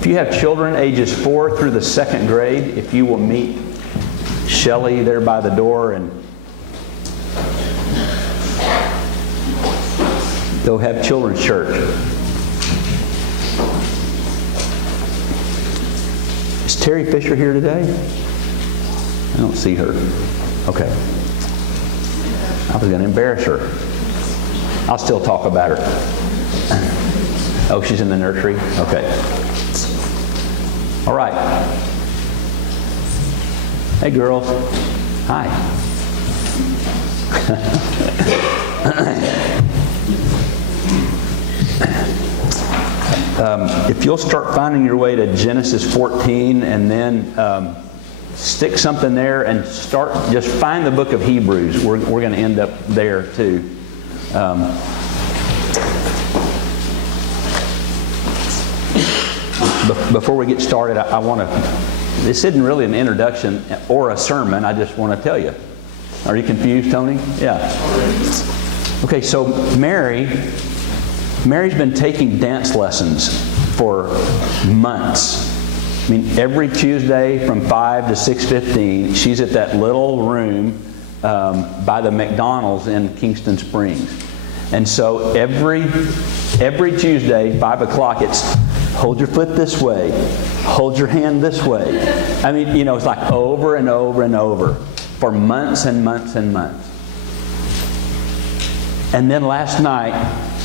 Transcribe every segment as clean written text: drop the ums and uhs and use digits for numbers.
If you have children ages 4 through the 2nd grade, if you will meet Shelley there by the door and go have children's church. Is Terry Fisher here today? I don't see her. Okay. I was going to embarrass her. I'll still talk about her. Oh, she's in the nursery? Okay. All right. Hey, girls. Hi. If you'll start finding your way to Genesis 14 and then stick something there and just find the book of Hebrews. We're going to end up there too. Before we get started, I want to, this isn't really an introduction or a sermon, I just want to tell you. Are you confused, Tony? Yeah. Okay, so Mary's been taking dance lessons for months. I mean, every Tuesday from 5 to 6:15, she's at that little room by the McDonald's in Kingston Springs. And so every Tuesday, 5 o'clock, it's hold your foot this way, hold your hand this way. I mean, you know, it's like over and over and over for months and months and months. And then last night,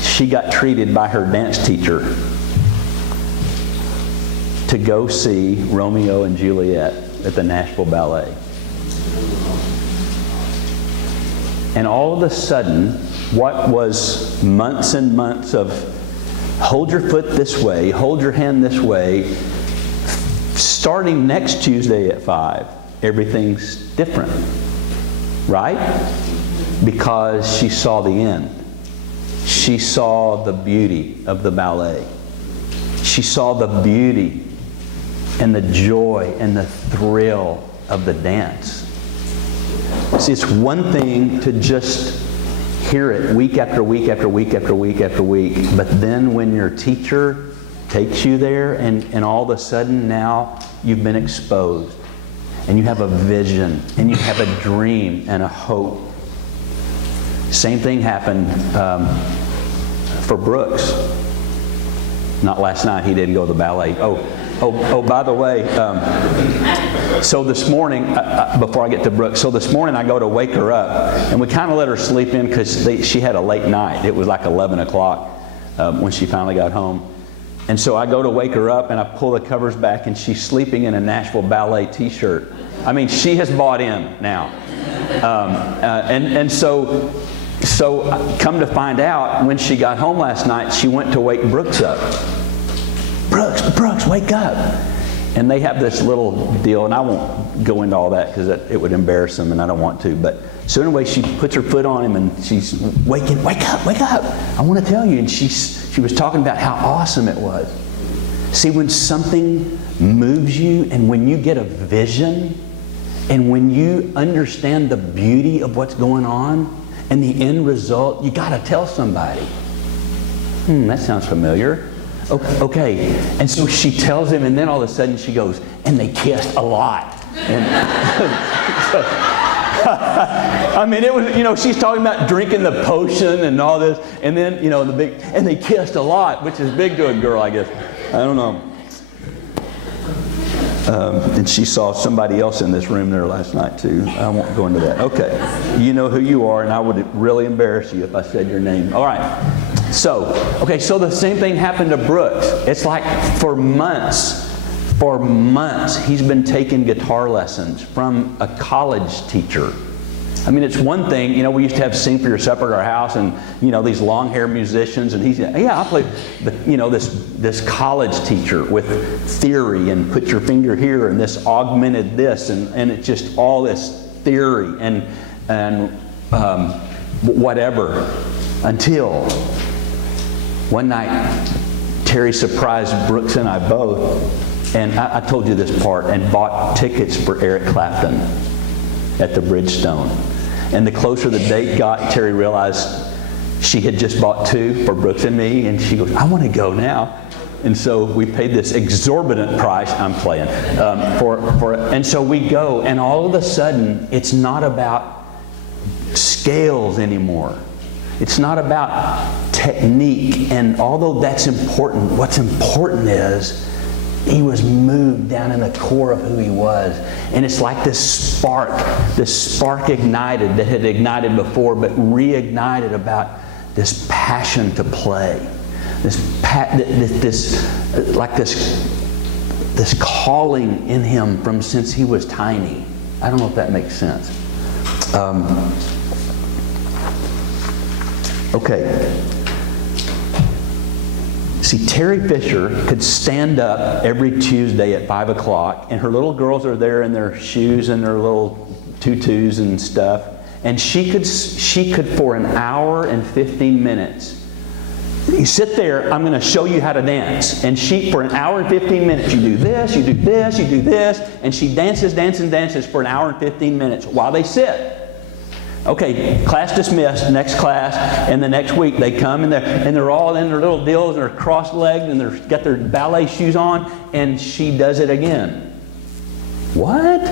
she got treated by her dance teacher to go see Romeo and Juliet at the Nashville Ballet. And all of a sudden, what was months and months of hold your foot this way, hold your hand this way, starting next Tuesday at 5, everything's different. Right? Because she saw the end. She saw the beauty of the ballet. She saw the beauty and the joy and the thrill of the dance. See, it's one thing to just hear it week after week after week after week after week, but then when your teacher takes you there and all of a sudden now you've been exposed and you have a vision and you have a dream and a hope. Same thing happened for Brooks. Not last night, he didn't go to the ballet. Oh, by the way, so this morning, before I get to Brooks, so this morning I go to wake her up, and we kind of let her sleep in because she had a late night. It was like 11 o'clock when she finally got home. And so I go to wake her up, and I pull the covers back, and she's sleeping in a Nashville Ballet t-shirt. I mean, she has bought in now. So come to find out, when she got home last night, she went to wake Brooks up. Brooks, wake up. And they have this little deal, and I won't go into all that because it would embarrass them, and I don't want to. But so anyway, she puts her foot on him, and she's wake up. I want to tell you. And she was talking about how awesome it was. See, when something moves you, and when you get a vision, and when you understand the beauty of what's going on, and the end result, you got to tell somebody. That sounds familiar. Okay. And so she tells him, and then all of a sudden she goes, and they kissed a lot. And I mean, it was, she's talking about drinking the potion and all this, and then, and they kissed a lot, which is big to a girl, I guess. I don't know. And she saw somebody else in this room there last night too. I won't go into that. Okay. You know who you are, and I would really embarrass you if I said your name. All right. So the same thing happened to Brooks. It's like for months, he's been taking guitar lessons from a college teacher. I mean, it's one thing, we used to have Sing for Your Supper at our house, and, these long-haired musicians, and he's, I play, this college teacher with theory, and put your finger here, and this augmented this, and it's just all this theory, and whatever, until one night, Terry surprised Brooks and I both, and I told you this part, and bought tickets for Eric Clapton at the Bridgestone. And the closer the date got, Terry realized she had just bought 2 for Brooks and me, and she goes, I want to go now. And so we paid this exorbitant price. I'm playing. And so we go, and all of a sudden, it's not about scales anymore. It's not about technique. And although that's important, what's important is he was moved down in the core of who he was. And it's like this spark ignited that had ignited before, but reignited about this passion to play. This calling in him from since he was tiny. I don't know if that makes sense. Okay. See, Terry Fisher could stand up every Tuesday at 5 o'clock, and her little girls are there in their shoes and their little tutus and stuff, and she could for an hour and 15 minutes. You sit there, I'm going to show you how to dance. And she, for an hour and 15 minutes, you do this, you do this, you do this, and she dances for an hour and 15 minutes while they sit. Okay, class dismissed, next class, and the next week they come and they're all in their little deals and they're cross-legged and they've got their ballet shoes on, and she does it again. What?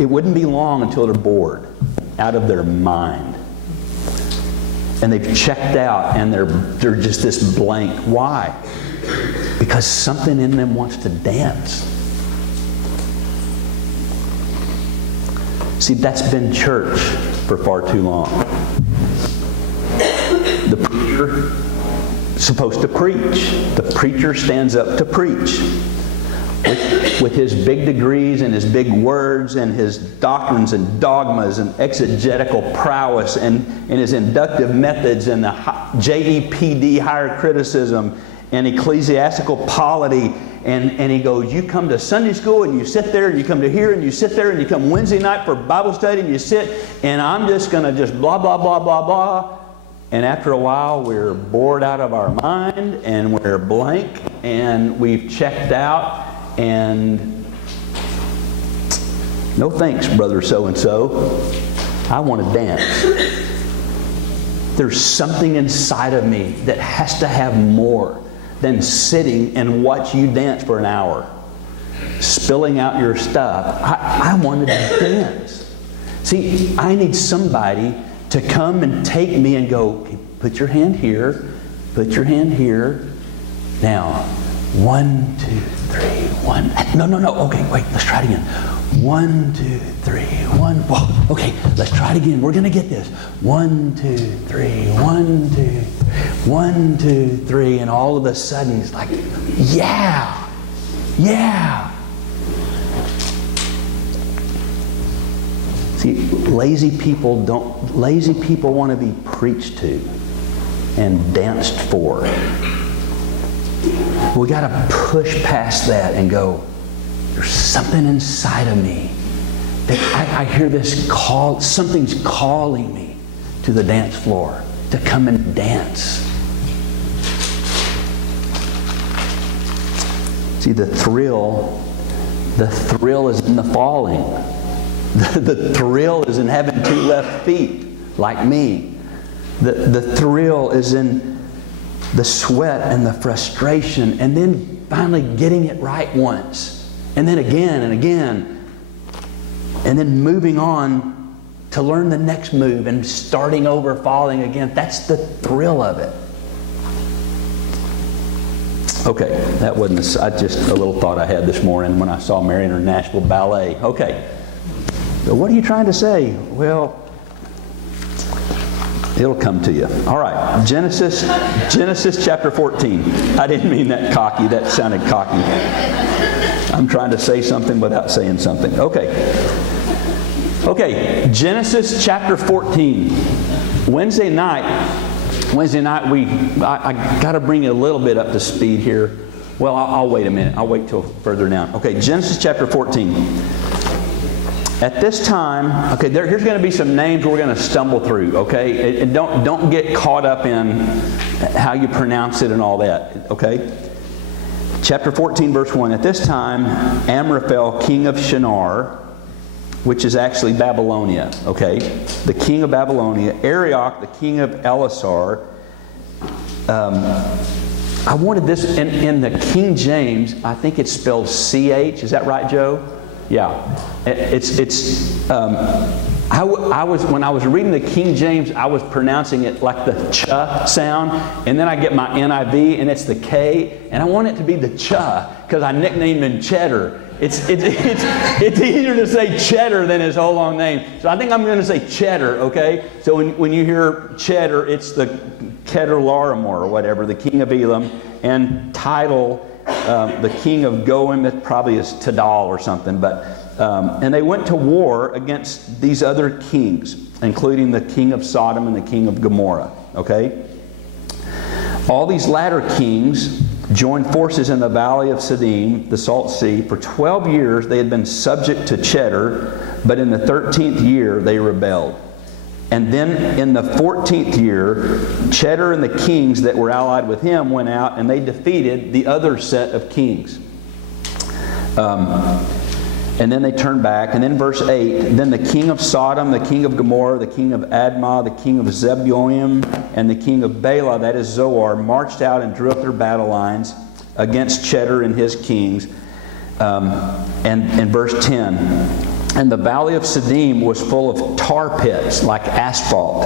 It wouldn't be long until they're bored out of their mind. And they've checked out and they're just this blank. Why? Because something in them wants to dance. See, that's been church for far too long. The preacher is supposed to preach. The preacher stands up to preach. With his big degrees and his big words and his doctrines and dogmas and exegetical prowess and his inductive methods and the JEPD, higher criticism, and ecclesiastical polity. And he goes, you come to Sunday school and you sit there, and you come to here and you sit there, and you come Wednesday night for Bible study and you sit, and I'm just going to just blah, blah, blah, blah, blah. And after a while, we're bored out of our mind and we're blank and we've checked out, and no thanks, brother so-and-so. I want to dance. There's something inside of me that has to have more than sitting and watch you dance for an hour, spilling out your stuff. I wanted to dance. See, I need somebody to come and take me and go, okay, put your hand here, put your hand here. Now, 1, 2, 3, 1. No. Okay, wait, let's try it again. 1, 2, 3, 1. Whoa, okay, let's try it again. We're going to get this. 1, 2, 3, 1, 2, 1, 2, 3. And all of a sudden, it's like, yeah. See, lazy people want to be preached to and danced for. We got to push past that and go, there's something inside of me that I hear this call, something's calling me to the dance floor to come and dance. See, the thrill is in the falling. The thrill is in having 2 left feet, like me. The thrill is in the sweat and the frustration, and then finally getting it right once, and then again and again, and then moving on to learn the next move and starting over, falling again. That's the thrill of it. Okay, that wasn't just a little thought I had this morning when I saw Mary in her Nashville Ballet. Okay, so what are you trying to say? Well, it'll come to you. All right, Genesis chapter 14. I didn't mean that cocky. That sounded cocky. I'm trying to say something without saying something. Okay, Genesis chapter 14. Wednesday night, I got to bring you a little bit up to speed here. Well, I'll wait a minute. I'll wait till further down. Okay, Genesis chapter 14. At this time, okay, here's going to be some names we're going to stumble through, okay? And don't get caught up in how you pronounce it and all that, okay? Chapter 14, verse 1. At this time, Amraphel, king of Shinar, which is actually Babylonia, okay? The king of Babylonia. Arioch, the king of Elasar. I wanted this in the King James. I think it's spelled CH. Is that right, Joe? Yeah. When I was reading the King James, I was pronouncing it like the ch sound, and then I get my NIV, and it's the K, and I want it to be the ch because I nicknamed him Cheddar. It's easier to say Cheddar than his whole long name. So I think I'm going to say Cheddar, okay? So when you hear Cheddar, it's the Kedorlaomer or whatever, the king of Elam, and Tidal, the king of Goim, that probably is Tidal or something. But and they went to war against these other kings, including the king of Sodom and the king of Gomorrah, okay? All these latter kings joined forces in the valley of Siddim, the Salt Sea. For 12 years they had been subject to Cheddar, but in the 13th year they rebelled. And then in the 14th year, Cheddar and the kings that were allied with him went out and they defeated the other set of kings. And then they turned back. And then verse 8, then the king of Sodom, the king of Gomorrah, the king of Admah, the king of Zeboim, and the king of Bela, that is Zoar, marched out and drew up their battle lines against Cheddar and his kings. And verse 10, and the valley of Siddim was full of tar pits like asphalt.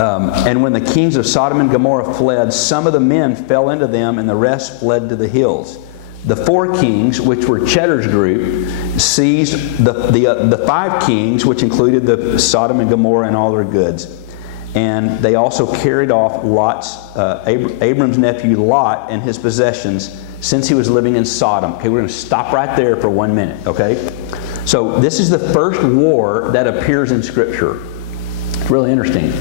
And when the kings of Sodom and Gomorrah fled, some of the men fell into them and the rest fled to the hills. The 4 kings, which were Cheddar's group, seized the 5 kings, which included the Sodom and Gomorrah and all their goods. And they also carried off Abram's nephew Lot and his possessions, since he was living in Sodom. Okay, we're going to stop right there for 1 minute, okay? So this is the first war that appears in Scripture. It's really interesting.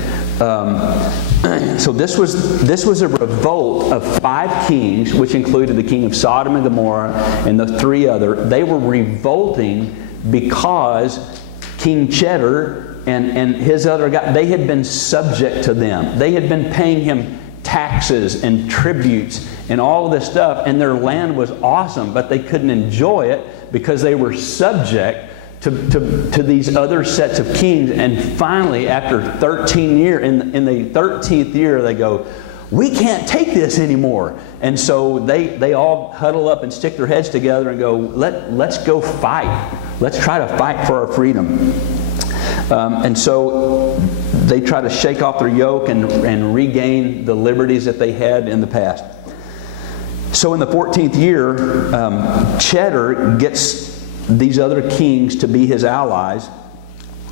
So this was a revolt of 5 kings, which included the king of Sodom and Gomorrah and the 3 other. They were revolting because King Cheddar and his other guy, they had been subject to them. They had been paying him taxes and tributes and all of this stuff, and their land was awesome, but they couldn't enjoy it because they were subject to these other sets of kings. And finally, after 13 years, in the 13th year, they go, we can't take this anymore. And so they all huddle up and stick their heads together and go, let's go fight. Let's try to fight for our freedom. And so they try to shake off their yoke and regain the liberties that they had in the past. So in the 14th year, Cheddar gets these other kings to be his allies,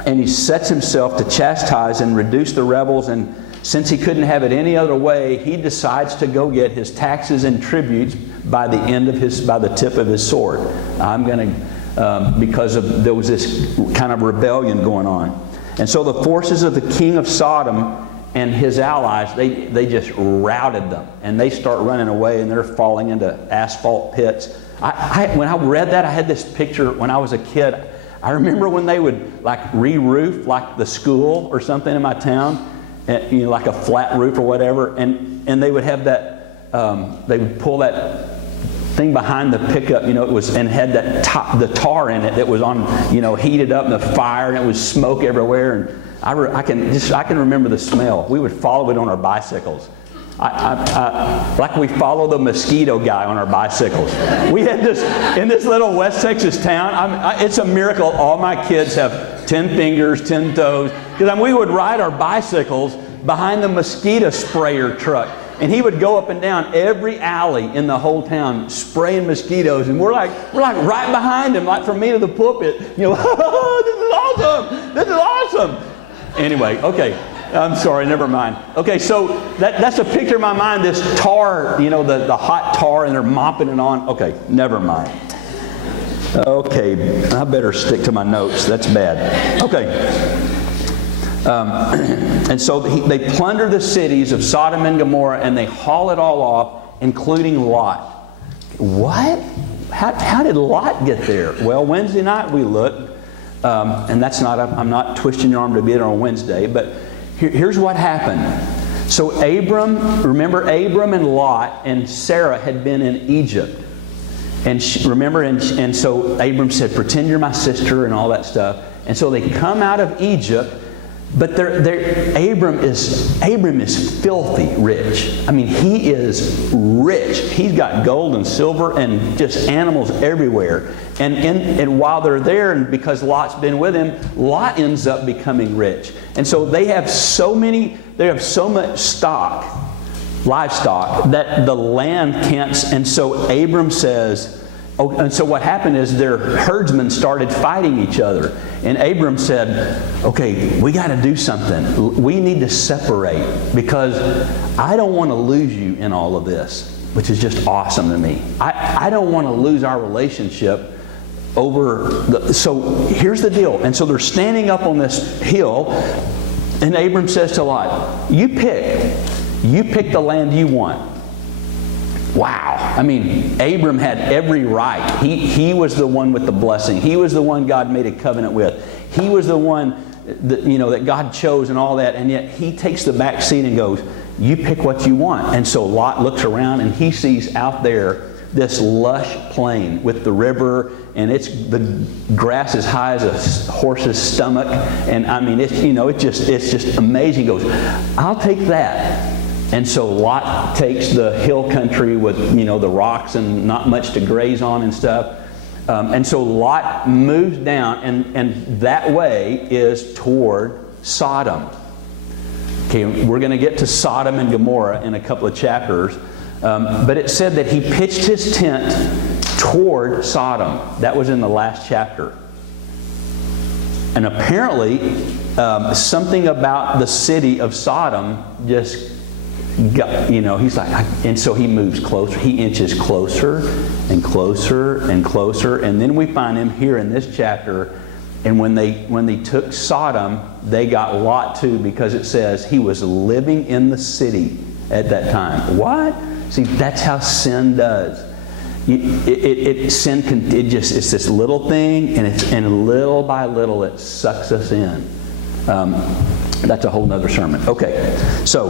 and he sets himself to chastise and reduce the rebels. And since he couldn't have it any other way, he decides to go get his taxes and tributes by the tip of his sword. Because there was this kind of rebellion going on. And so the forces of the king of Sodom and his allies, they just routed them, and they start running away, and they're falling into asphalt pits. When I read that, I had this picture when I was a kid. I remember when they would like re-roof like the school or something in my town, like a flat roof or whatever, and they would have that, they would pull that thing behind the pickup, and had that the tar in it that was on, heated up in the fire, and it was smoke everywhere. And I can remember the smell. We would follow it on our bicycles. Like we follow the mosquito guy on our bicycles. We had this in this little West Texas town. It's a miracle all my kids have 10 fingers, 10 toes. Because we would ride our bicycles behind the mosquito sprayer truck. And he would go up and down every alley in the whole town spraying mosquitoes. And we're like right behind him, like from me to the pulpit. This is awesome! This is awesome! Anyway, okay. I'm sorry, never mind. Okay, so that's a picture in my mind, this tar, the hot tar, and they're mopping it on. Okay, never mind. Okay, I better stick to my notes. That's bad. Okay. And so they plunder the cities of Sodom and Gomorrah, and they haul it all off, including Lot. What? How did Lot get there? Well, Wednesday night we looked, and I'm not twisting your arm to be there on Wednesday, but here's what happened. So remember Abram and Lot and Sarah had been in Egypt. And and so Abram said, pretend you're my sister and all that stuff. And so they come out of Egypt, but Abram is filthy rich. I mean, he is rich. He's got gold and silver and just animals everywhere. And while they're there, and because Lot's been with him, Lot ends up becoming rich. And so they have so much stock, livestock, that the land can't. And so Abram says, and so what happened is their herdsmen started fighting each other. And Abram said, okay, we got to do something. We need to separate, because I don't want to lose you in all of this, which is just awesome to me. I don't want to lose our relationship over so here's the deal. And so they're standing up on this hill, and Abram says to Lot, you pick the land you want. Wow. I mean, Abram had every right. He was the one with the blessing. He was the one God made a covenant with. He was the one that God chose and all that. And yet he takes the back seat and goes, you pick what you want. And so Lot looks around and he sees out there this lush plain with the river, and the grass as high as a horse's stomach. And I mean, it's just amazing. He goes, I'll take that. And so Lot takes the hill country with, the rocks and not much to graze on and stuff. And so Lot moves down, and that way is toward Sodom. Okay, we're going to get to Sodom and Gomorrah in a couple of chapters. But it said that he pitched his tent toward Sodom. That was in the last chapter. And apparently, something about the city of Sodom just he's like, and so he moves closer. He inches closer and closer and closer. And then we find him here in this chapter. And when they took Sodom, they got Lot too, because it says he was living in the city at that time. What? See, that's how sin does. It's this little thing, and little by little it sucks us in. That's a whole nother sermon. Okay, so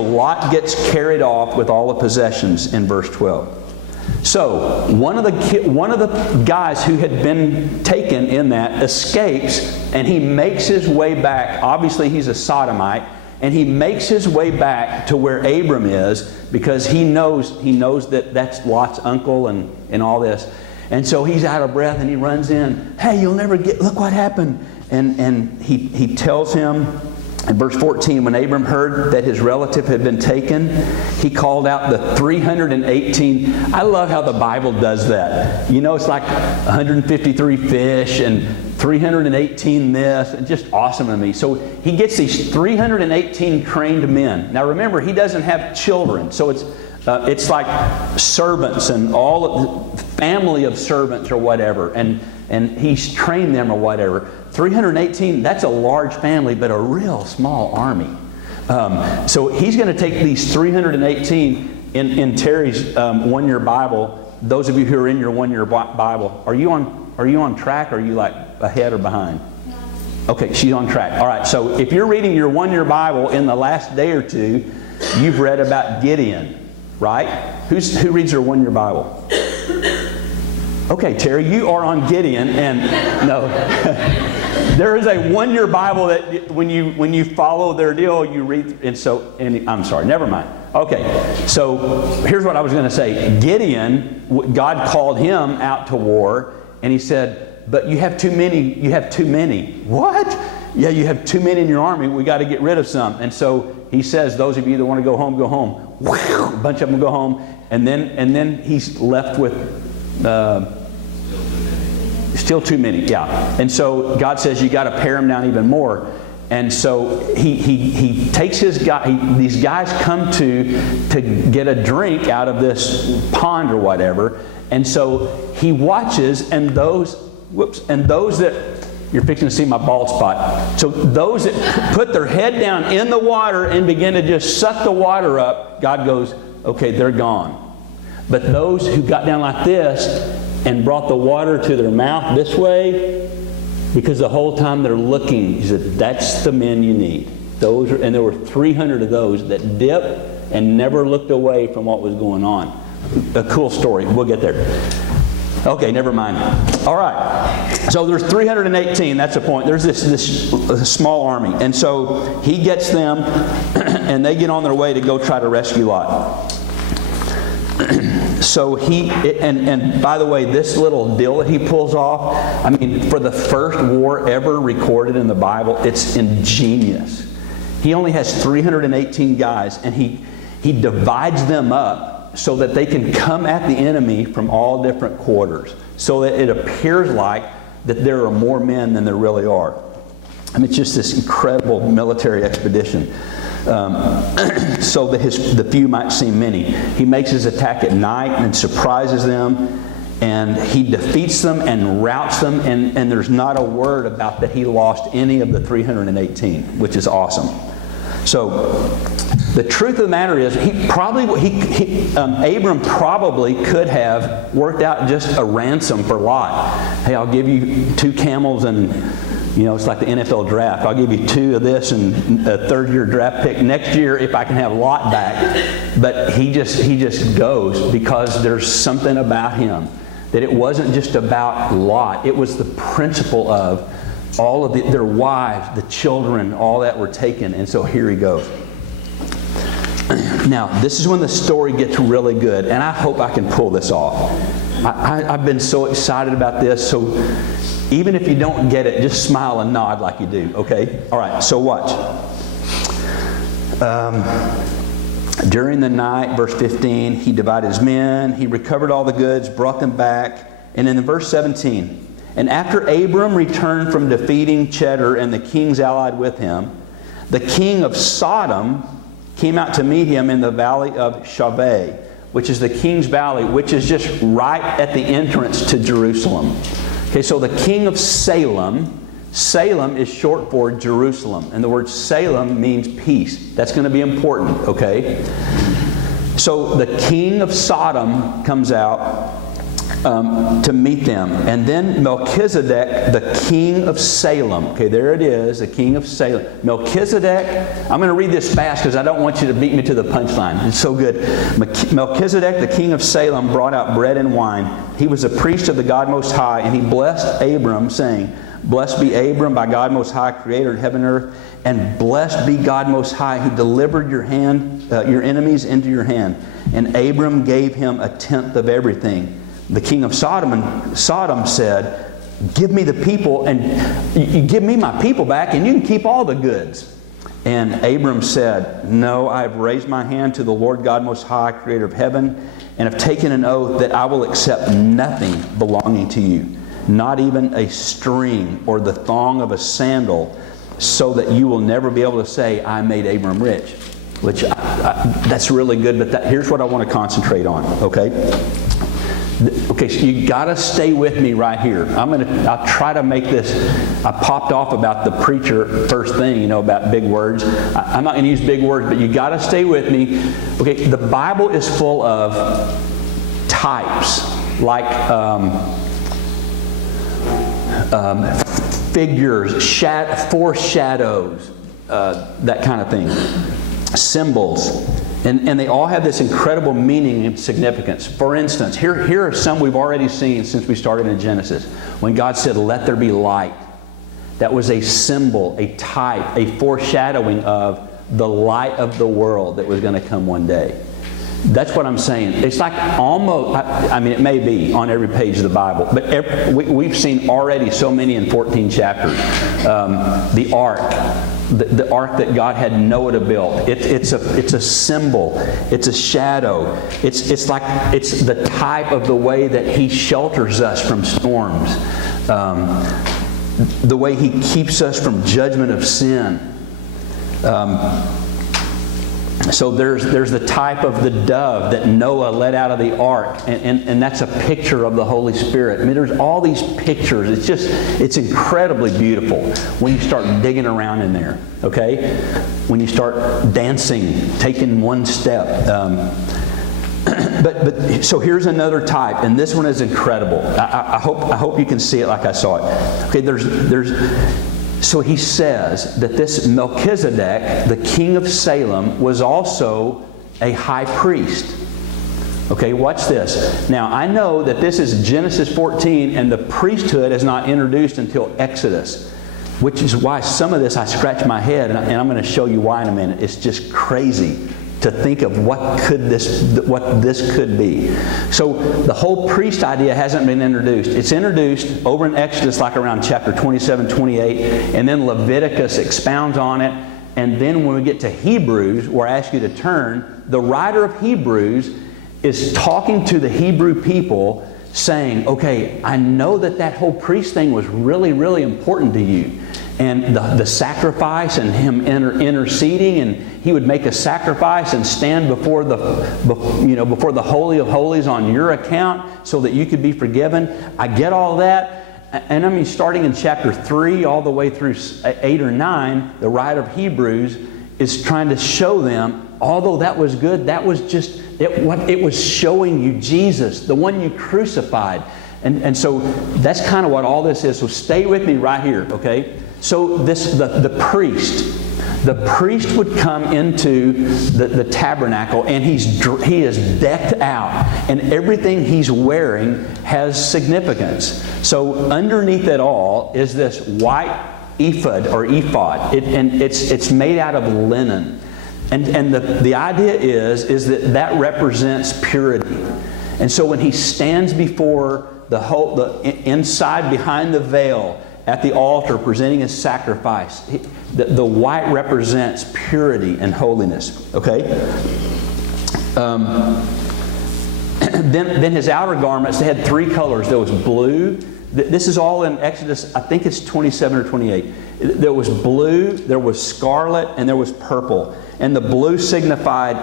Lot gets carried off with all the possessions in verse 12. So one of the guys who had been taken in that escapes, and he makes his way back. Obviously, he's a sodomite, and he makes his way back to where Abram is, because he knows that that's Lot's uncle and all this. And so he's out of breath, and he runs in. Hey, you'll never look what happened. And he tells him in verse 14, when Abram heard that his relative had been taken, he called out the 318. I love how the Bible does that. It's like 153 fish and 318 this. It's just awesome to me. So he gets these 318 trained men. Now remember, he doesn't have children. So it's like servants and all the family of servants or whatever. And he's trained them or whatever. 318, that's a large family, but a real small army. So he's going to take these 318 in Terry's one-year Bible. Those of you who are in your one-year Bible, are you on track, or are you like ahead or behind? No. Okay, she's on track. All right, so if you're reading your one-year Bible in the last day or two, you've read about Gideon, right? Who reads their one-year Bible? Okay, Terry, you are on Gideon, and no. There is a one-year Bible that when you follow their deal, you read, and I'm sorry, never mind. Okay, so here's what I was going to say. Gideon, God called him out to war, and he said, but you have too many. You have too many. What? Yeah, you have too many in your army. We got to get rid of some. And so he says, those of you that want to go home, go home. A bunch of them go home, and then he's left with still too many. Yeah. And so God says you got to pare them down even more. And so he takes these guys come to get a drink out of this pond or whatever. And so he watches, and those that, you're fixing to see my bald spot. So those that put their head down in the water and begin to just suck the water up, God goes, okay, they're gone. But those who got down like this and brought the water to their mouth this way, because the whole time they're looking, he said, that's the men you need. And there were 300 of those that dipped and never looked away from what was going on. A cool story. We'll get there. Okay, never mind. All right. So there's 318. That's the point. There's this small army. And so he gets them, and they get on their way to go try to rescue Lot. So and by the way, this little deal that he pulls off, I mean, for the first war ever recorded in the Bible, it's ingenious. He only has 318 guys, and he divides them up so that they can come at the enemy from all different quarters, so that it appears like that there are more men than there really are. I mean, it's just this incredible military expedition. So that the few might seem many. He makes his attack at night and surprises them, and he defeats them and routs them, and there's not a word about that he lost any of the 318, which is awesome. So the truth of the matter is, Abram probably could have worked out just a ransom for Lot. Hey, I'll give you 2 camels and, it's like the NFL draft. I'll give you 2 of this and a 3rd-year draft pick next year if I can have Lot back. But he just goes because there's something about him that it wasn't just about Lot. It was the principle of all of their wives, the children, all that were taken. And so here he goes. Now, this is when the story gets really good, and I hope I can pull this off. I've been so excited about this, so even if you don't get it, just smile and nod like you do, okay? All right, so watch. During the night, verse 15, he divided his men, he recovered all the goods, brought them back, and in verse 17, and after Abram returned from defeating Cheddar and the kings allied with him, the king of Sodom came out to meet him in the valley of Shaveh, which is the King's Valley, which is just right at the entrance to Jerusalem. Okay, so the king of Salem is short for Jerusalem. And the word Salem means peace. That's going to be important, okay? So the king of Sodom comes out to meet them. And then Melchizedek, the king of Salem. Okay, there it is, the king of Salem. Melchizedek, I'm going to read this fast because I don't want you to beat me to the punchline. It's so good. Melchizedek, the king of Salem, brought out bread and wine. He was a priest of the God Most High, and he blessed Abram, saying, Blessed be Abram by God Most High, creator of heaven and earth, and blessed be God Most High, who delivered your enemies into your hand. And Abram gave him 1/10 of everything. The king of Sodom said, Give me the people, and you give me my people back, and you can keep all the goods. And Abram said, No, I have raised my hand to the Lord God Most High, creator of heaven, and have taken an oath that I will accept nothing belonging to you, not even a string or the thong of a sandal, so that you will never be able to say, I made Abram rich. Which, that's really good, but here's what I want to concentrate on, okay? Okay, so you got to stay with me right here. I'll try to make this. I popped off about the preacher first thing, about big words. I'm not going to use big words, but you got to stay with me. Okay, the Bible is full of types, like figures, foreshadows, that kind of thing, symbols. And they all have this incredible meaning and significance. For instance, here are some we've already seen since we started in Genesis. When God said, Let there be light. That was a symbol, a type, a foreshadowing of the light of the world that was going to come one day. That's what I'm saying. It's like almost, it may be on every page of the Bible, but we've seen already so many in 14 chapters. The ark. The ark that God had Noah to build. It's a symbol. It's a shadow. It's the type of the way that He shelters us from storms. The way He keeps us from judgment of sin. So there's the type of the dove that Noah let out of the ark, and that's a picture of the Holy Spirit. I mean, there's all these pictures. It's incredibly beautiful when you start digging around in there, okay? When you start dancing, taking one step. But so here's another type, and this one is incredible. I hope you can see it like I saw it. Okay, so he says that this Melchizedek, the king of Salem, was also a high priest. Okay, watch this. Now, I know that this is Genesis 14, and the priesthood is not introduced until Exodus, which is why some of this I scratch my head, and I'm going to show you why in a minute. It's just crazy to think of what this could be. So the whole priest idea hasn't been introduced. It's introduced over in Exodus, like around chapter 27, 28, and then Leviticus expounds on it. And then when we get to Hebrews, where I ask you to turn, the writer of Hebrews is talking to the Hebrew people, saying, okay, I know that whole priest thing was really, really important to you. And the sacrifice and him interceding, and he would make a sacrifice and stand before before the Holy of Holies on your account so that you could be forgiven. I get all that. And I mean, starting in chapter 3 all the way through 8 or 9, the writer of Hebrews is trying to show them, although that was good, that was just, it was showing you Jesus, the one you crucified. And so that's kind of what all this is. So stay with me right here, okay? So the priest would come into the tabernacle, and he is decked out, and everything he's wearing has significance. So underneath it all is this white ephod, and it's made out of linen, and the idea is that represents purity. And so when he stands before the inside behind the veil at the altar presenting his sacrifice, the white represents purity and holiness. Okay. Then his outer garments, they had 3 colors. There was blue. This is all in Exodus, I think it's 27 or 28. There was blue, there was scarlet, and there was purple. And the blue signified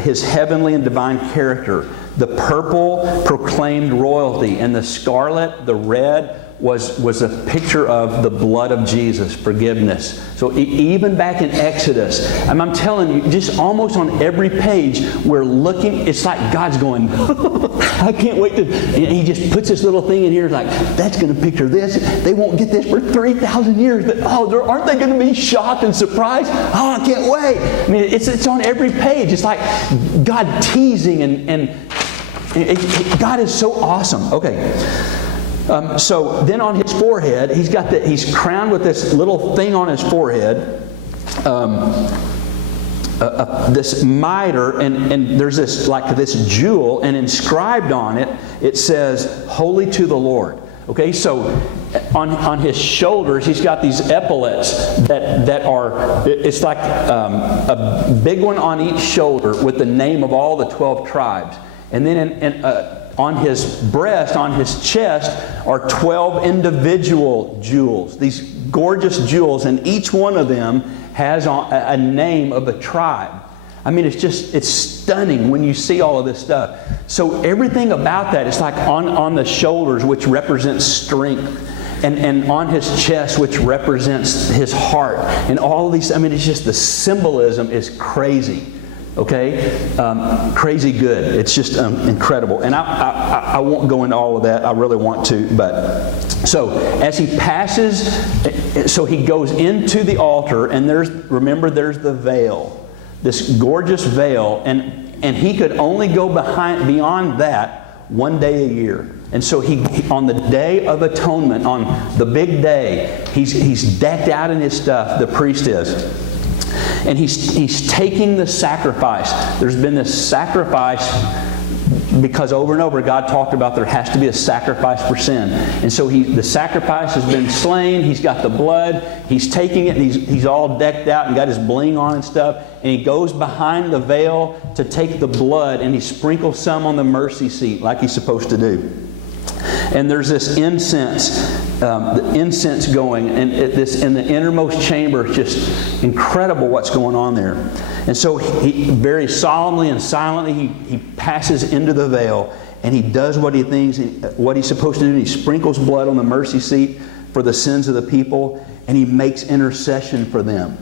his heavenly and divine character. The purple proclaimed royalty, and the scarlet, the red, was a picture of the blood of Jesus, forgiveness. So even back in Exodus, I'm telling you, just almost on every page, we're looking, it's like God's going, I can't wait to, and he just puts this little thing in here, like, that's going to picture this. They won't get this for 3,000 years, but aren't they going to be shocked and surprised? Oh, I can't wait. I mean, it's on every page. It's like God teasing, and God is so awesome. Okay. So then on his forehead, he's crowned with this little thing on his forehead, this mitre, and there's this jewel, and inscribed on it, it says, "Holy to the Lord." Okay, so on his shoulders, he's got these epaulets that are, it's like a big one on each shoulder with the name of all the 12 tribes. And then on his breast, on his chest, are 12 individual jewels, these gorgeous jewels, and each one of them has a name of a tribe. I mean, it's stunning when you see all of this stuff. So everything about that, it's like on the shoulders, which represents strength, and on his chest, which represents his heart, and all of these, I mean, it's just, the symbolism is crazy. Okay? Crazy good. It's just incredible. And I won't go into all of that. I really want to. But so as he passes, so he goes into the altar, and there's the veil. This gorgeous veil. And he could only go beyond that one day a year. And so he on the Day of Atonement, on the big day, he's decked out in his stuff, the priest is. And he's taking the sacrifice. There's been this sacrifice because over and over God talked about there has to be a sacrifice for sin. And so the sacrifice has been slain. He's got the blood. He's taking it, and he's all decked out and got his bling on and stuff. And he goes behind the veil to take the blood, and he sprinkles some on the mercy seat like he's supposed to do. And there's this incense going, and this in the innermost chamber. It's just incredible what's going on there. And so he very solemnly and silently he passes into the veil, and he does what he thinks, what he's supposed to do. And he sprinkles blood on the mercy seat for the sins of the people, and he makes intercession for them.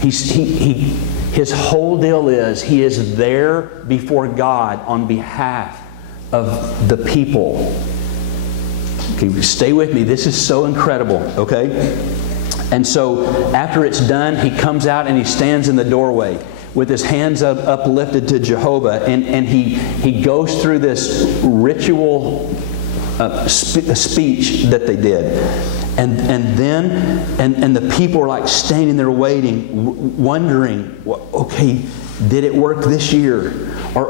His whole deal is he is there before God on behalf of the people. Okay, stay with me. This is so incredible, okay? And so after it's done, he comes out and he stands in the doorway. with his hands uplifted to Jehovah, and he goes through this ritual speech that they did. And then the people are like standing there waiting, wondering, okay, did it work this year? Or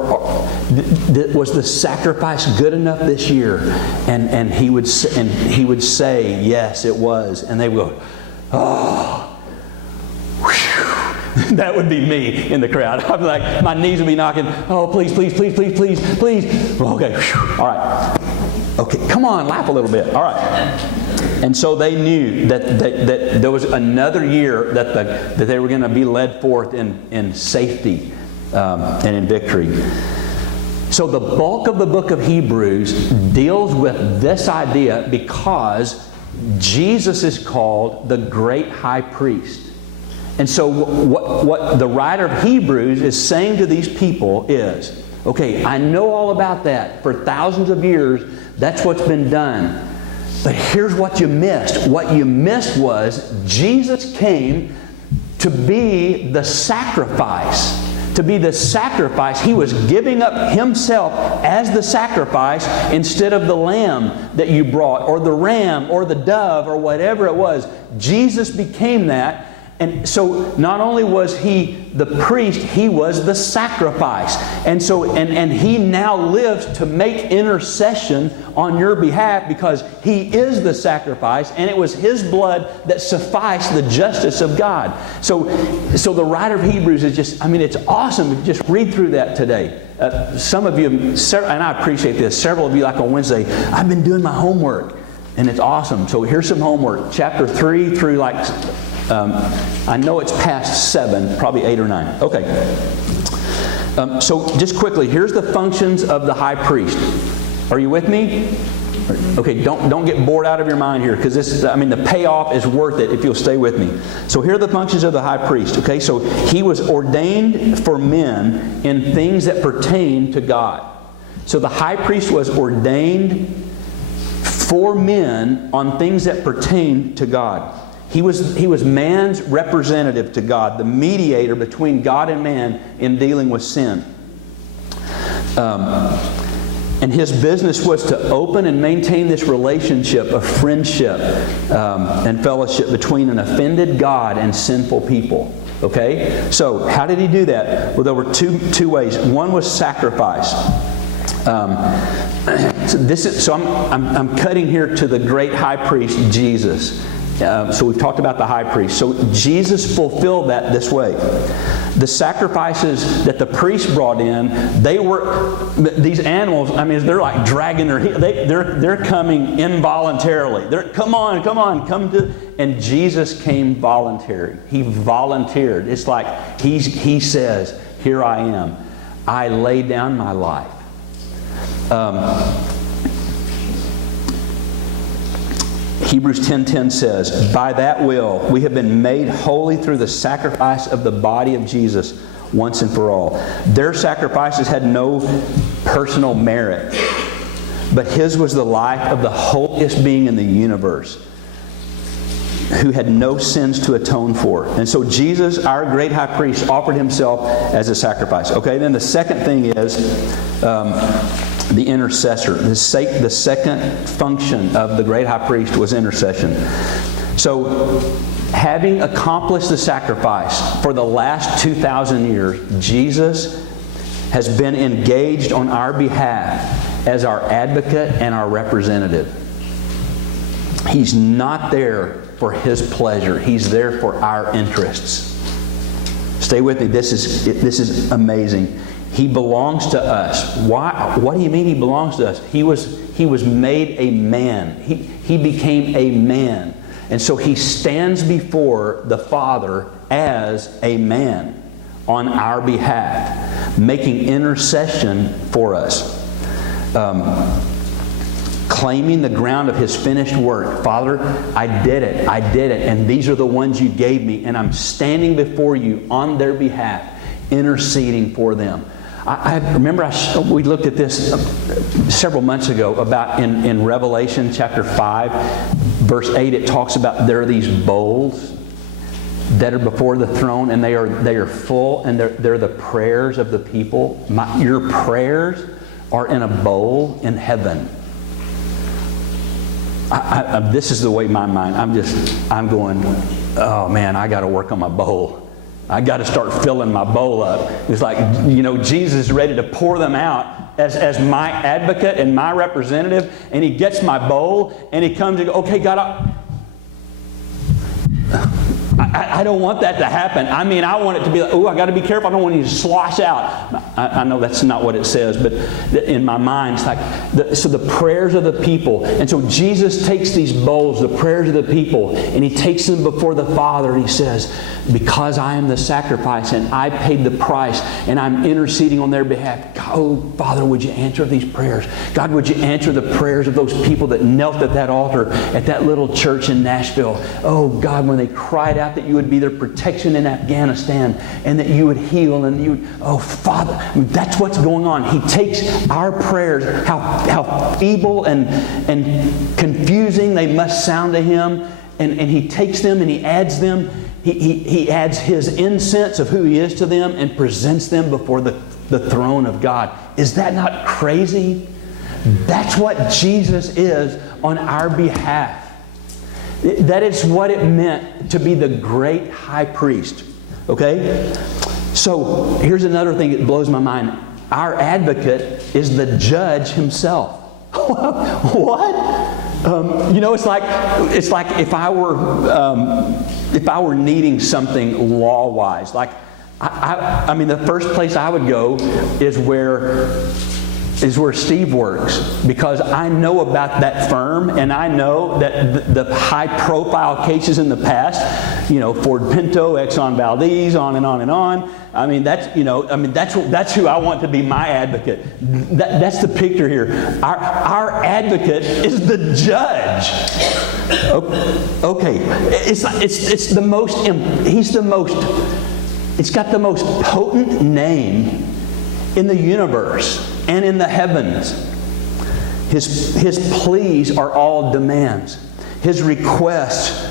was the sacrifice good enough this year? And he would say, yes, it was. And they would go, oh, whew. That would be me in the crowd. I'd be like, my knees would be knocking. Oh, please, please, please, please, please, please. Okay, whew. All right. Okay, come on, laugh a little bit. All right. And so they knew that there was another year that they were going to be led forth in safety and in victory. So the bulk of the book of Hebrews deals with this idea because Jesus is called the great high priest. And so what the writer of Hebrews is saying to these people is, okay, I know all about that. For thousands of years, that's what's been done. But here's what you missed. What you missed was Jesus came to be the sacrifice. To be the sacrifice. He was giving up Himself as the sacrifice instead of the lamb that you brought, or the ram, or the dove, or whatever it was. Jesus became that. And so not only was He the priest, He was the sacrifice. And so and He now lives to make intercession on your behalf because He is the sacrifice, and it was His blood that sufficed the justice of God. So the writer of Hebrews is just, I mean, it's awesome to just read through that today. Some of you, and I appreciate this, several of you, like on Wednesday, I've been doing my homework, and it's awesome. So here's some homework. Chapter 3 through I know it's past 7, probably 8 or 9. Okay. So just quickly, here's the functions of the high priest. Are you with me? Okay, don't get bored out of your mind here, because the payoff is worth it if you'll stay with me. So here are the functions of the high priest. Okay, so he was ordained for men in things that pertain to God. So the high priest was ordained for men on things that pertain to God. He was man's representative to God, the mediator between God and man in dealing with sin. And his business was to open and maintain this relationship of friendship and fellowship between an offended God and sinful people. Okay? So how did he do that? Well, there were two ways. One was sacrifice. So I'm cutting here to the great high priest, Jesus. So we've talked about the high priest. So Jesus fulfilled that this way. The sacrifices that the priests brought in, these animals, they're like dragging their heel. They're coming involuntarily. Come on, and Jesus came voluntary. He volunteered. It's like he says, here I am. I lay down my life. Hebrews 10:10 says, by that will we have been made holy through the sacrifice of the body of Jesus once and for all. Their sacrifices had no personal merit, but His was the life of the holiest being in the universe, who had no sins to atone for. And so Jesus, our great high priest, offered Himself as a sacrifice. Okay, then the second thing is the intercessor. The second function of the great high priest was intercession. So, having accomplished the sacrifice for the last 2,000 years, Jesus has been engaged on our behalf as our advocate and our representative. He's not there for His pleasure. He's there for our interests. Stay with me. This is amazing. He belongs to us. Why? What do you mean He belongs to us? He was made a man. He became a man. And so He stands before the Father as a man on our behalf, making intercession for us. Claiming the ground of His finished work. Father, I did it, and these are the ones You gave me, and I'm standing before You on their behalf, interceding for them. I remember we looked at this several months ago about in Revelation chapter 5, verse 8, it talks about there are these bowls. that are before the throne, and they are full, and they're the prayers of the people. Your prayers are in a bowl in heaven. This is the way my mind, I'm going, oh man, I got to work on my bowl. I got to start filling my bowl up. It's like, Jesus is ready to pour them out as my advocate and my representative, and He gets my bowl, and He comes and goes, okay, God, I don't want that to happen. I mean, I want it to be like, oh, I got to be careful. I don't want you to slosh out. I know that's not what it says, but in my mind, it's like, so the prayers of the people. And so Jesus takes these bowls, the prayers of the people, and He takes them before the Father, and He says, because I am the sacrifice, and I paid the price, and I'm interceding on their behalf. God, oh, Father, would you answer these prayers? God, would you answer the prayers of those people that knelt at that altar at that little church in Nashville? Oh, God, when they cried out that you would be their protection in Afghanistan, and that you would heal, and you would, oh Father, that's what's going on. He takes our prayers, how feeble and confusing they must sound to Him, and He takes them and He adds them. He adds His incense of who He is to them and presents them before the throne of God. Is that not crazy? That's what Jesus is on our behalf. That is what it meant to be the great high priest. Okay? So, here's another thing that blows my mind. Our advocate is the judge himself. What? It's like if I were needing something law-wise. Like, I mean, the first place I would go is where Steve works, because I know about that firm, and I know that the high-profile cases in the past, Ford Pinto, Exxon Valdez, on and on and on. I mean, that's who I want to be my advocate. That's the picture here. Our advocate is the judge. Okay, it's the most. He's the most. It's got the most potent name in the universe and in the heavens. His pleas are all demands. His requests